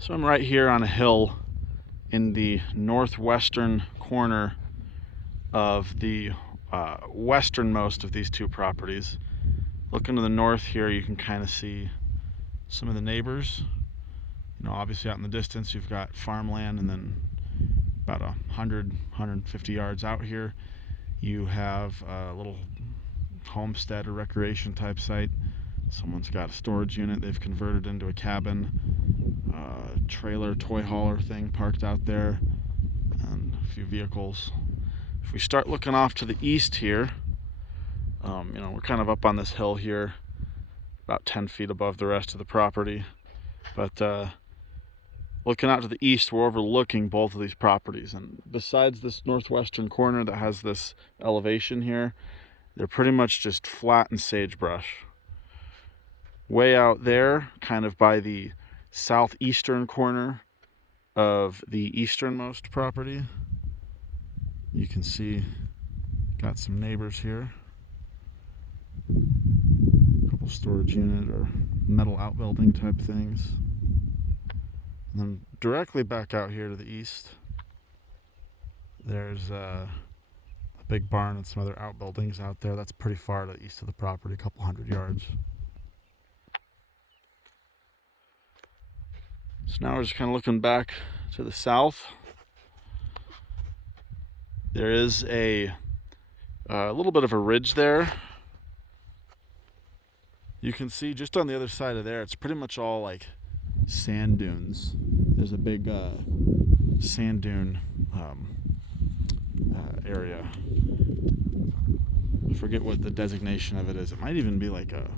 So I'm right here on a hill in the northwestern corner of the westernmost of these two properties. Looking to the north here, you can kind of see some of the neighbors. Obviously out in the distance you've got farmland, and then about 150 yards out here you have a little homestead or recreation type site. Someone's got a storage unit they've converted into a cabin, trailer toy hauler thing parked out there, and a few vehicles. If we start looking off to the east here, we're kind of up on this hill here, about 10 feet above the rest of the property. But looking out to the east, we're overlooking both of these properties. And besides this northwestern corner that has this elevation here, they're pretty much just flat and sagebrush. Way out there, kind of by the southeastern corner of the easternmost property, you can see got some neighbors here. A couple storage unit or metal outbuilding type things. And then directly back out here to the east, there's a big barn and some other outbuildings out there. That's pretty far to the east of the property, a couple 100 yards. So now we're just kind of looking back to the south. There is a little bit of a ridge there. You can see just on the other side of there, it's pretty much all like sand dunes. There's a big sand dune area. I forget what the designation of it is. It might even be like a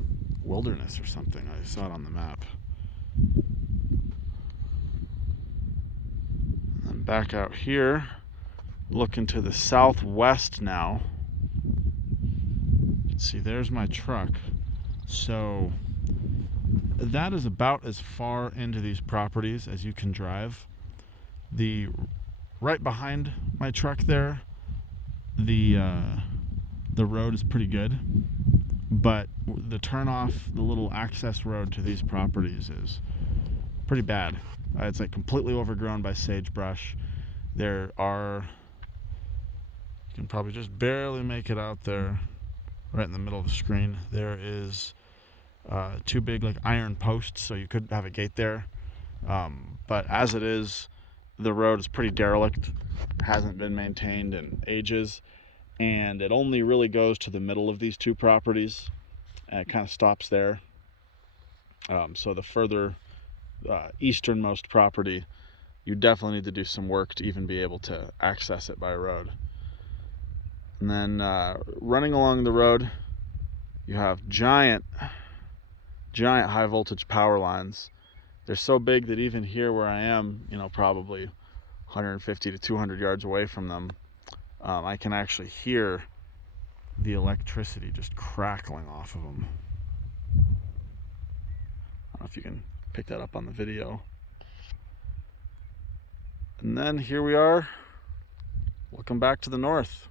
wilderness or something. I saw it on the map. And then back out here, looking to the southwest now. You can see there's my truck. So that is about as far into these properties as you can drive. The right behind my truck there, the road is pretty good, but the turnoff, the little access road to these properties is pretty bad. It's like completely overgrown by sagebrush. You can probably just barely make it out there. Right in the middle of the screen there is two big like iron posts, so you could have a gate there, but as it is, the road is pretty derelict, hasn't been maintained in ages, and it only really goes to the middle of these two properties, and it kind of stops there. So the further easternmost property, you definitely need to do some work to even be able to access it by road. And then running along the road, you have giant high voltage power lines. They're so big that even here where I am, probably 150 to 200 yards away from them, I can actually hear the electricity just crackling off of them. I don't know if you can pick that up on the video. And then here we are, looking back to the north.